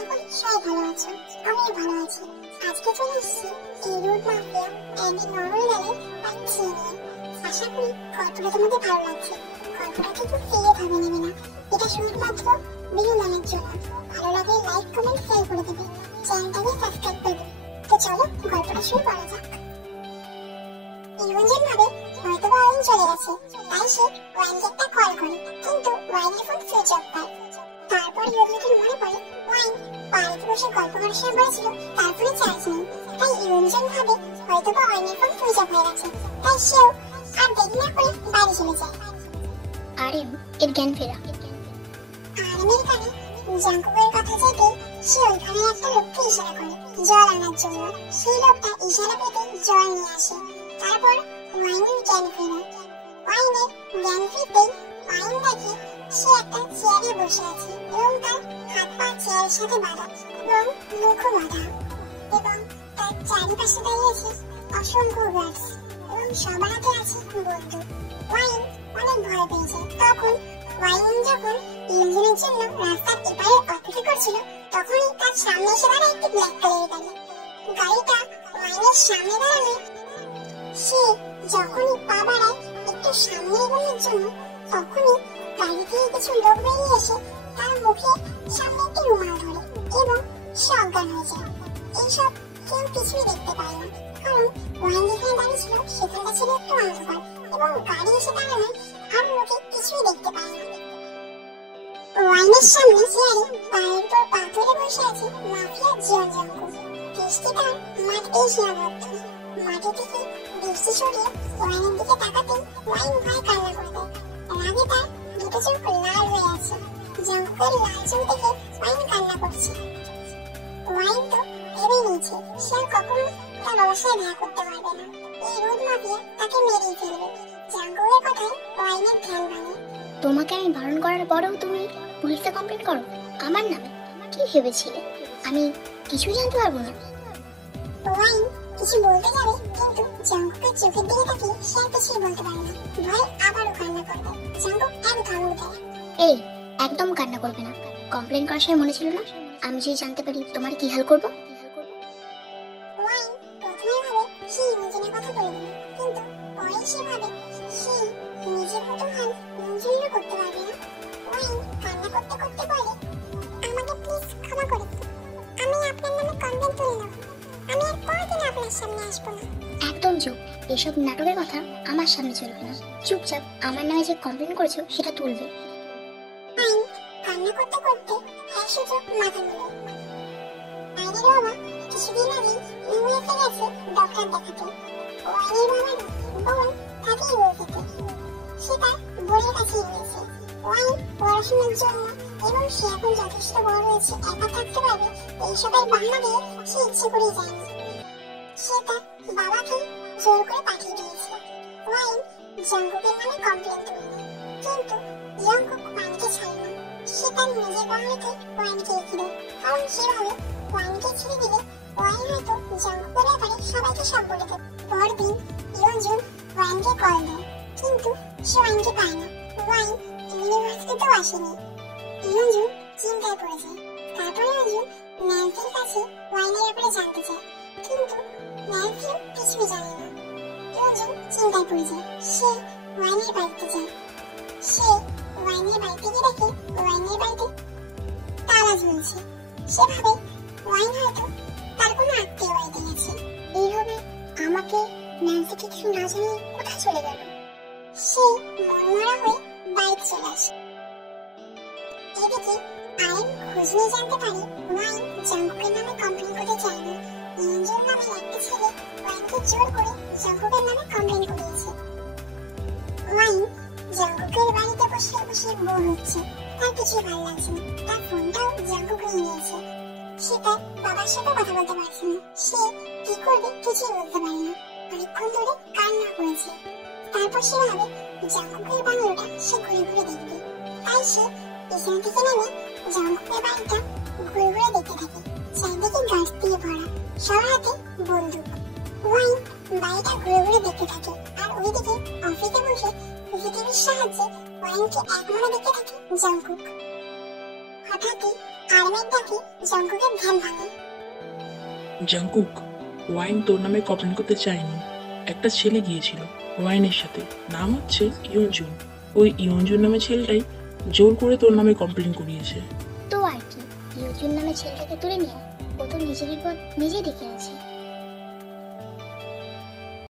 আশা করি সবাই ভালো আছো। আমিও ভালো আছি। আজকে চলে এসেছি এই রোড মাফিয়া অ্যান্ডি নরওয়েলের পার্ট 3 নিয়ে। আশা করি গল্পটা তোমাদের ভালো লাগছে। গল্পটা কিন্তু ফেলে ভাবে নেবে না, এটা শুধুমাত্র বিনোদনের জন্য। ভালো লাগলে লাইক কমেন্ট শেয়ার করে দেবে, চ্যানেলটাকে সাবস্ক্রাইব করে দেবে। তো চলো গল্পটা শুরু করা যাক। ইউঞ্জন ভাবে হয়তো বা ওয়াইন চলে গেছে, তাই সে ওয়াইনকে একটা কল করে, কিন্তু ওয়াইনের ফোন সুইচ অফ পায়। তারপর ইউঞ্জনের মনে পড়ে ওয়াইন বাড়িতে বসে গল্প করার সময় বলেছিল তার ফোনে চার্জ নেই। তাই ইউঞ্জন ভাবে হয়তো বা ওয়াইনের ফোন সুইচ অফ হয়ে গেছে, তাই সেও আর দেরি না করে বাড়ি চলে যায়। আরে এর জ্ঞান ফেরা। আর্মির কানে জাঙ্কুকের কথা যেতে সে ওইখানে একটা লোককে ইশারা করে জল আনার জন্য। সেই লোকটা ইশারা পেতে জল নিয়ে আসে। তারপর ওয়াইনের জ্ঞান ফেরে। ওয়াইনের জ্ঞান ফিরতেই ওয়াইন দেখে সে একটা চেয়ারে বসে আছে এবং তার হাত পা চেয়ারের সাথে বাঁধা এবং মুখও বাঁধা, এবং তার চারিপাশে দাঁড়িয়েছে অসংখ্য গার্ডস এবং সবার হাতে আছে বন্দুক। ওয়াইন অনেক ভয় পেয়েছে। তখন ওয়াইন যখন ইঞ্জিনের জন্য রাস্তার এপারে অপেক্ষা করছিল, তখনই তার সামনে এসে দাঁড়ায় একটি ব্ল্যাক কালারের গাড়ি। গাড়িটা ওয়াইনের সামনে দাঁড়ালে সে যখনই পা বাড়ায় একটু সামনে এগোনোর জন্য, তখনই গাড়ি থেকে কিছু লোক বেরিয়ে এসে তার মুখে সামনে একটি রুমাল ধরে এবং সে অজ্ঞান হয়ে যায়। এইসব কেউ কিছুই দেখতে পায় না, কারণ ওয়াইন যেখানে দাঁড়িয়ে ছিল সেখানটা ছিল একটু অন্ধকার এবং গাড়ি এসে দাঁড়ানোয় আর লোকে কিছুই দেখতে পায় না। ওয়াইনের সামনে চেয়ারে পায়ের উপর পা তুলে বসে আছে মাফিয়া জিয়ন জাঙ্কু। দৃষ্টি তার মাটিতেই সীমাবদ্ধ। মাটি থেকে দৃষ্টি সরিয়ে ওয়াইনের দিকে তাকাতেই ওয়াইন ভয়ে কান্না করে দেয়। রাগে তার দুটো চোখ লাল হয়ে আছে। জাঙ্কুকের লাল চোখ দেখে ওয়াইন কান্না করছে। ওয়াইন তো ভেবেই নিয়েছে সে আর কখনো তার বাবার সাথে দেখা করতে পারবে না। এই রোড মাফিয়া তাকে মেরেই ফেলবে। জাঙ্কুকের কথায় ওয়াইনের ধ্যান ভাঙে। তোমাকে আমি বারণ করার পরেও তুমি পুলিশে কমপ্লেন করো আমার নামে? কি ভেবেছিলে আমি কিছুই জানতে পারবো না? ওয়াইন কিছু বলতে যাবে, কিন্তু জাঙ্কুকের চোখের দিকে তাকিয়ে সে আর কিছুই বলতে পারে না। ভয় আবারও কান্না করবে। জাঙ্কুক একদম উঠে। এই একদম কান্না করবে না। কমপ্লেন করার সময় মনে ছিল না আমি যদি জানতে পারি তোমার কি হাল করবো? ওয়াইন প্রথমে ভাবে সে ইউজিনের কথা বলে দেবে, কিন্তু পরে সে ভাবে সে নিজের মতো হাল ইউজিনও করতে পারবে না। ওয়াইন কান্না করতে করতে বলে, আমাকে প্লিজ ক্ষমা করে দিন। আমি আপনার নামে কমপ্লেন তুলে নেব। আমি আর কোনোদিন আপনার সামনে আসবো না। একদম চুপ। এসব নাটকের কথা আমার সামনে চলবে না। চুপচাপ আমার নামে যে কমপ্লেন করেছো সেটা তুলবে। ওয়াইন কান্না করতে করতে হ্যাঁ সূচক মাথা নেড়ে। ওয়াইনের বাবা কিছুদিন আগে ইউএসএ গেছে ডক্টর দেখাতে। ওয়াইনের বাবার বোন থাকে ইউএসএতে। সে তার বোনের কাছে ইউএসএ। ওয়াইন পড়াশোনার জন্য এবং সে এখন যথেষ্ট বড় হয়েছে একা থাকতে পারবে এইসবের বাহানা দিয়ে সে ইচ্ছে করেই যায়নি। সে তার বাবাকে জোর করে পাঠিয়ে দিয়েছে। ওয়াইন জাঙ্কুকের নামে কমপ্লেন তুলে নেয়, কিন্তু জাঙ্কুক ওয়াইনকে ছাড়ে না। সে তার নিজের বাহানাতে ওয়াইনকে রেখে দেয়, কারণ সে ভাবে ওয়াইনকে ছেড়ে দিলে ওয়াইন হয়তো জাঙ্কুকের ব্যাপারে সবাইকে সব বলে দেবে। পরদিন ইয়ঞ্জন ওয়াইনকে কল দেয়, কিন্তু সে ওয়াইনকে পায় না। ওয়াইন ইউনিভার্সিটিতেও আসেনি। ইয়ঞ্জন চিন্তায় পড়ে যায়। তারপর ইয়ঞ্জন ন্যান্সির কাছে ওয়াইনের ব্যাপারে জানতে চায়, কিন্তু ন্যান্সিও কিছুই জানে না। ইয়ঞ্জন চিন্তায় পড়ে যায়। সে ওয়াইনের বাড়িতে যায়। সে ওয়াইনের বাড়িতে গিয়ে দেখে ওয়াইনের বাড়িতে তালা ঝুলছে। সে ভাবে ওয়াইন হয়তো তার কোনো আত্মীয় বাড়িতে গেছে। এইভাবে আমাকে ন্যান্সি কিছু না জানিয়ে কোথায় চলে গেল? সে মনমরা হয়ে বাড়িতে চলে আসে। এদিকে আইন খোঁজ নিয়ে জানতে পারে ওয়াইন জাঙ্কুকের নামে কমপ্লেন করতে চায়নি। ইয়ঞ্জন নামে একটা ছেলে ওয়াইনকে জোর করে জাঙ্কুকের নামে কমপ্লেন করিয়েছে। ওয়াইন জাঙ্কুকের বাড়িতে বসে বসে বোর হচ্ছে। তার কিছুই ভালো লাগছে না। তার ফোনটাও জাঙ্কুক নিয়ে নিয়েছে। সে তার বাবার সাথে কথা বলতে পারছে না। সে কি করবে কিছুই বলতে পারে না। অনেকক্ষণ ধরে কান্না করেছে। তারপর সে ভাবে জাঙ্কুকের বাংলোটা সে ঘুরে ঘুরে দেখবে। তাই সে পিছন থেকে নেমে জাঙ্কুকের বাড়িটা ঘুরে ঘুরে দেখতে থাকে। চারিদিকে গাছ দিয়ে ভরা, সবার হাতে বন্দুক। ওয়াইন বাড়িটা ঘুরে ঘুরে দেখতে থাকে, আর ওইদিকে অফিসে বসে সিসিটিভির সাহায্যে ওয়াইনকে একমনে দেখতে থাকে জাঙ্কুক। হঠাৎই আরমের ডাকে জঙ্কুকের ধ্যান ভাঙে। জাঙ্কুক, ওয়াইন তোর নামে কমপ্লেন করতে চায়নি। একটা ছেলে গিয়েছিল ওয়াইনের সাথে, নাম হচ্ছে ইয়ঞ্জুন। ওই ইয়ঞ্জুন নামে ছেলেটাই জোর করে তোর নামে কমপ্লেন করিয়েছে। তো আর কি, ইয়জুন নামে ছেলেটাকে তুলে নিয়ে ও তো নিজের বিপদ নিজেই ডেকে আছে।